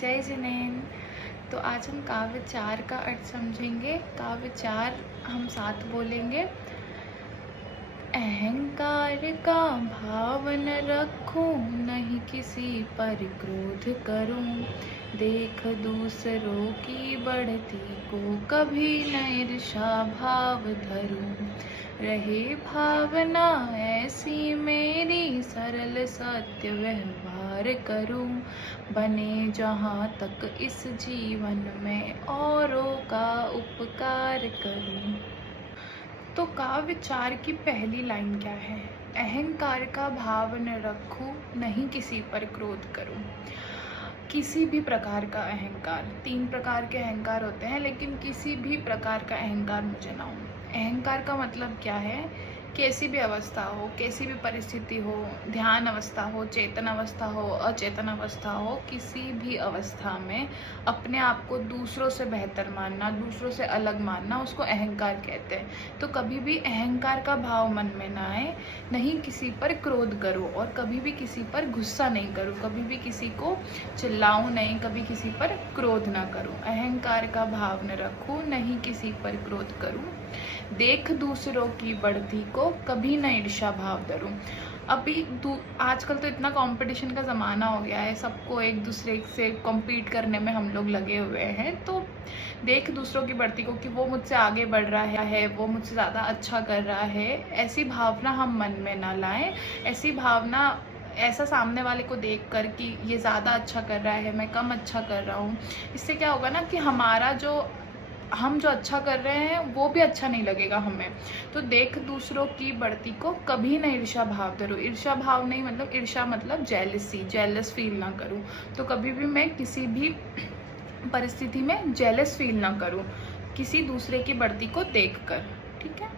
जय जिनेन। तो आज हम काव्य चार का अर्थ समझेंगे। काव्य चार हम साथ बोलेंगे। अहंकार का भाव न रखूं, नहीं किसी पर क्रोध करूं, देख दूसरों की बढ़ती को कभी न ईर्षा भाव धरूं, रहे भावना ऐसी मेरी, सरल सत्य व्यवहार करूं, बने जहाँ तक इस जीवन में औरों का उपकार करूं। तो काव्य चार की पहली लाइन क्या है? अहंकार का भाव न रखूं, नहीं किसी पर क्रोध करूं। किसी भी प्रकार का अहंकार, 3 प्रकार के अहंकार होते हैं, लेकिन किसी भी प्रकार का अहंकार मुझे ना हो। अहंकार का मतलब क्या है? कैसी भी अवस्था हो, कैसी भी परिस्थिति हो, ध्यान अवस्था हो, चेतन अवस्था हो, अचेतन अवस्था हो, किसी भी अवस्था में अपने आप को दूसरों से बेहतर मानना, दूसरों से अलग मानना, उसको अहंकार कहते हैं। तो कभी भी अहंकार का भाव मन में ना आए, नहीं किसी पर क्रोध करो और कभी भी किसी पर गुस्सा नहीं करो, कभी भी किसी को चिल्लाऊं नहीं, कभी किसी पर क्रोध ना करूं। अहंकार का भाव न रखूं, नहीं किसी पर क्रोध करूं, देख दूसरों की बढ़ती को कभी न ईर्ष्या भाव धरूं। अभी आजकल तो इतना कंपटीशन का ज़माना हो गया है, सबको एक दूसरे से कॉम्पीट करने में हम लोग लगे हुए हैं। तो देख दूसरों की बढ़ती को कि वो मुझसे आगे बढ़ रहा है, वो मुझसे ज़्यादा अच्छा कर रहा है, ऐसी भावना हम मन में ना लाएं। ऐसी भावना ऐसा सामने वाले को देख कर कि ये ज़्यादा अच्छा कर रहा है, मैं कम अच्छा कर रहा हूँ, इससे क्या होगा ना कि हम जो अच्छा कर रहे हैं वो भी अच्छा नहीं लगेगा हमें। तो देख दूसरों की बढ़ती को कभी न ईर्ष्या भाव धरो। ईर्ष्या भाव नहीं, मतलब ईर्ष्या मतलब जेलस फील ना करूँ। तो कभी भी मैं किसी भी परिस्थिति में जेलस फील ना करूँ किसी दूसरे की बढ़ती को देखकर। ठीक है।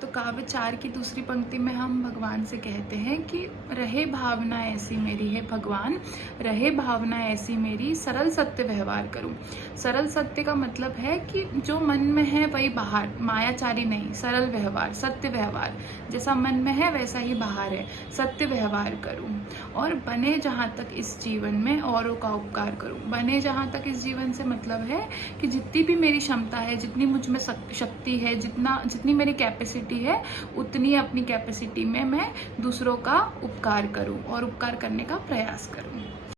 तो काव्य चार की दूसरी पंक्ति में हम भगवान से कहते हैं कि रहे भावना ऐसी मेरी है भगवान, रहे भावना ऐसी मेरी, सरल सत्य व्यवहार करूं। सरल सत्य का मतलब है कि जो मन में है वही बाहर, मायाचारी नहीं, सरल व्यवहार, सत्य व्यवहार, जैसा मन में है वैसा ही बाहर है, सत्य व्यवहार करूं। और बने जहाँ तक इस जीवन में औरों का उपकार करूं। बने जहाँ तक इस जीवन से मतलब है कि जितनी भी मेरी क्षमता है, जितनी मुझ में शक्ति है, जितनी मेरी कैपेसिटी है, उतनी अपनी कैपेसिटी में मैं दूसरों का उपकार करूं और उपकार करने का प्रयास करूं।